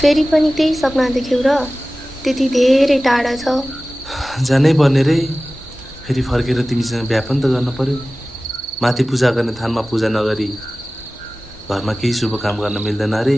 फेरि पनि त्यही सपना देख्यौ र त्यति धेरै टाढा छ जानै पर्ने रे फेरि फर्केर तिमीसँग बिहा पनि त गर्न पर्यो माथि पूजा गर्ने थानमा पूजा नगरी घरमा केही शुभ काम गर्न मिल्दैन रे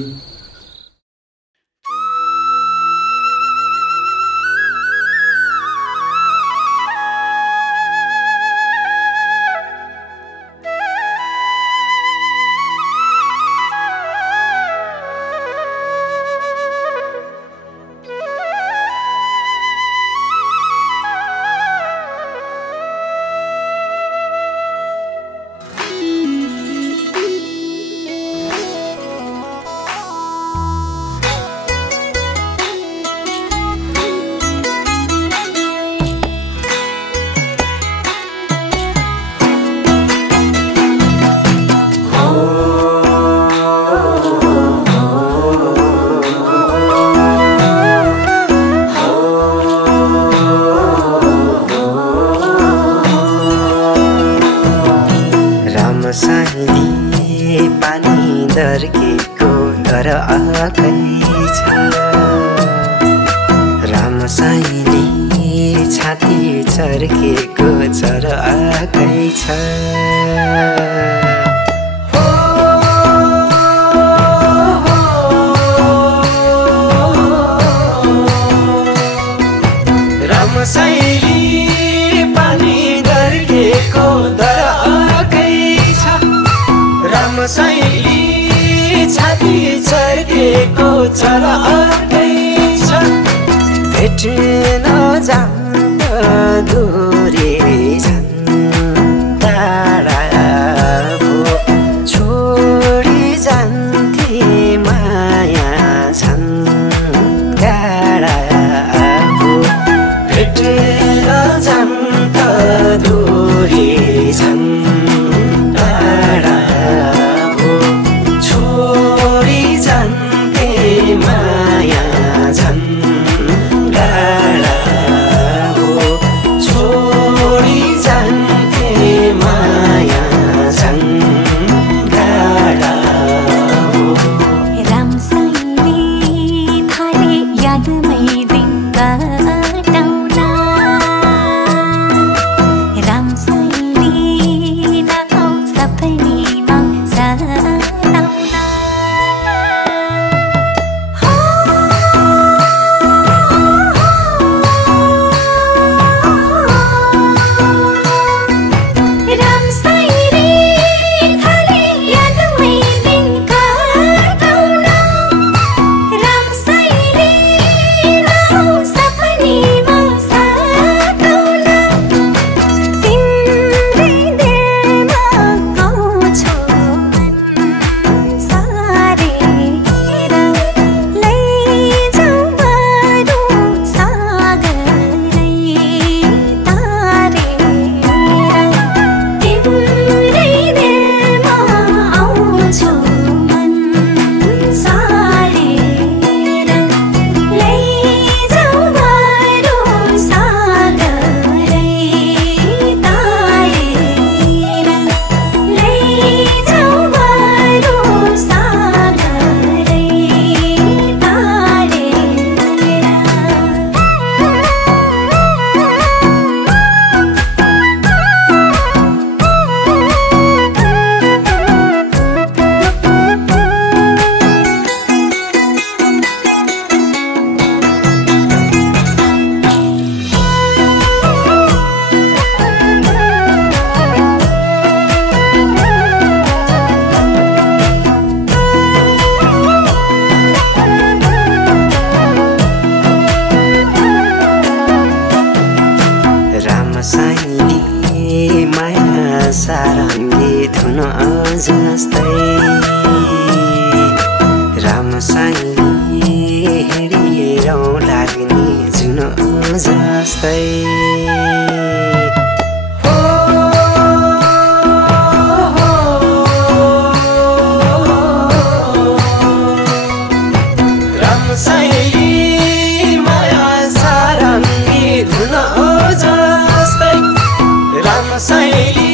शैली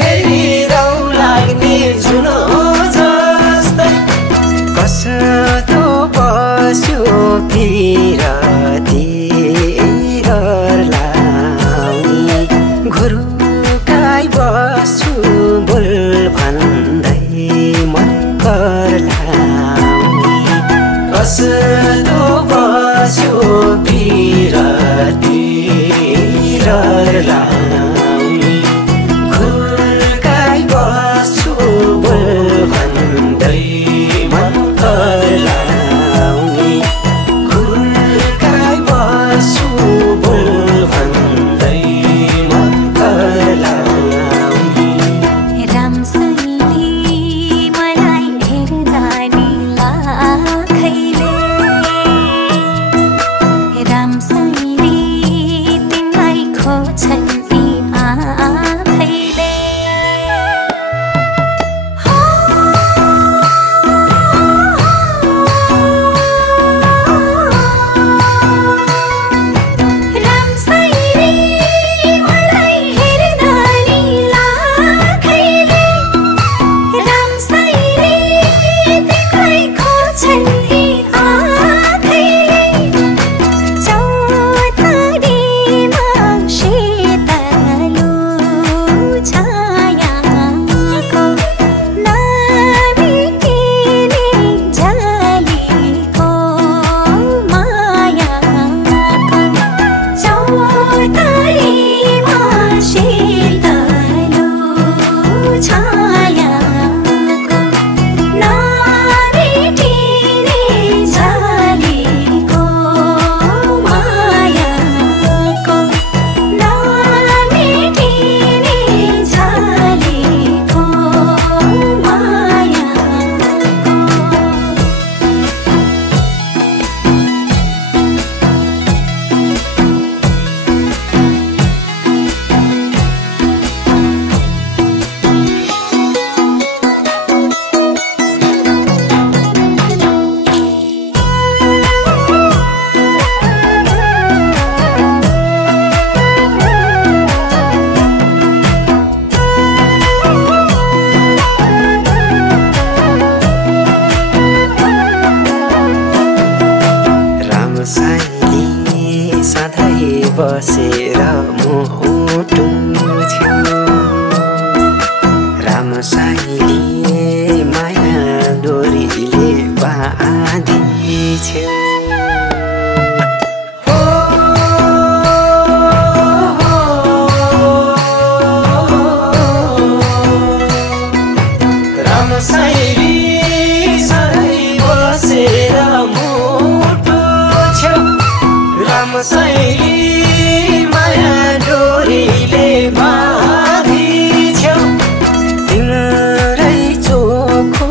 हेरिरौ लाग्ने जुनो जस्तै कस्तो बस्यो पिरती लाउने घुरुकाई बस्छु बोल भन्दै मन कर लाउने कस्तो बस्यो पिरती लाउने घुरुकाई बस्छु बोल भन्दै मन कर लाउने घुरुकाई बस्छु बोल भन्दै मन कर लाउने रामसँगले मलाई हेर्दा नि लाखैले रामसँगले तिमीलाई खोज्छन् यी आँखैले बसेर मुटु छेउ रामसाइली माया डोरीले बाँधी छेउ रामसाइली सधैँ बसेर मुटु छेउ रामसाइली माया डोरीले बाँधी छेउ तिम्रै चोखो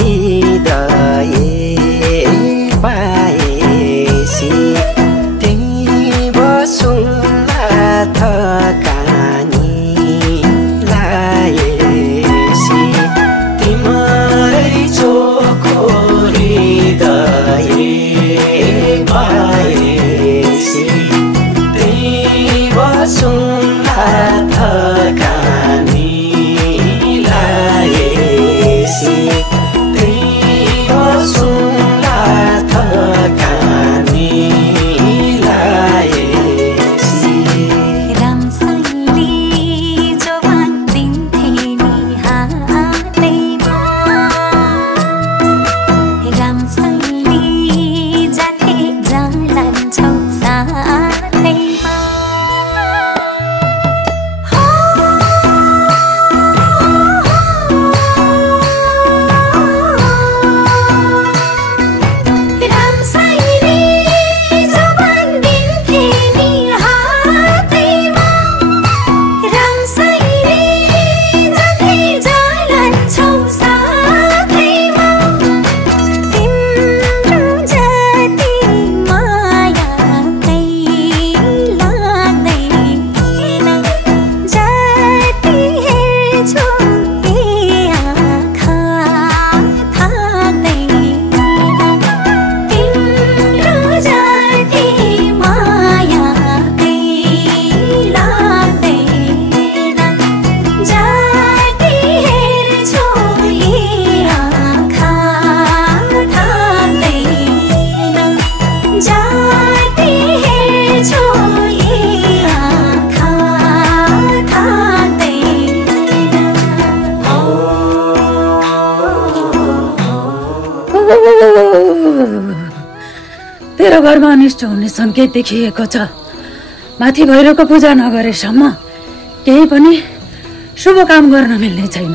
हृदय पाए घरमा अनिष्ट हुने सङ्केत देखिएको छ। माथि भैरवको पूजा नगरेसम्म केही पनि शुभ काम गर्न मिल्ने छैन।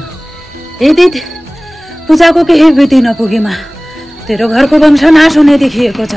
यदि पूजाको केही विधि नपुगेमा तेरो घरको वंश नाश हुने देखिएको छ।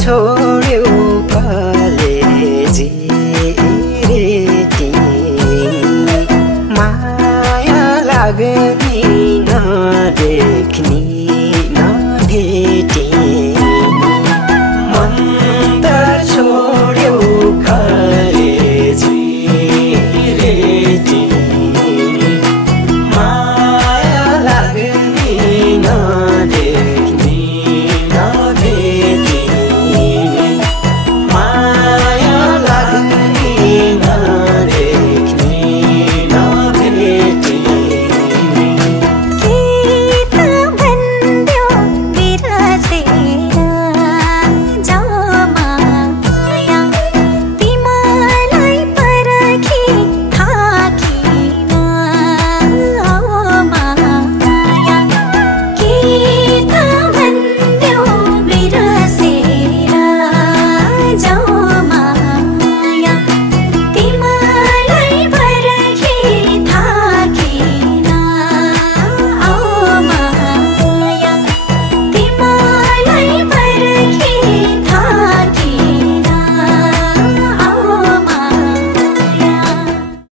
छोड्यो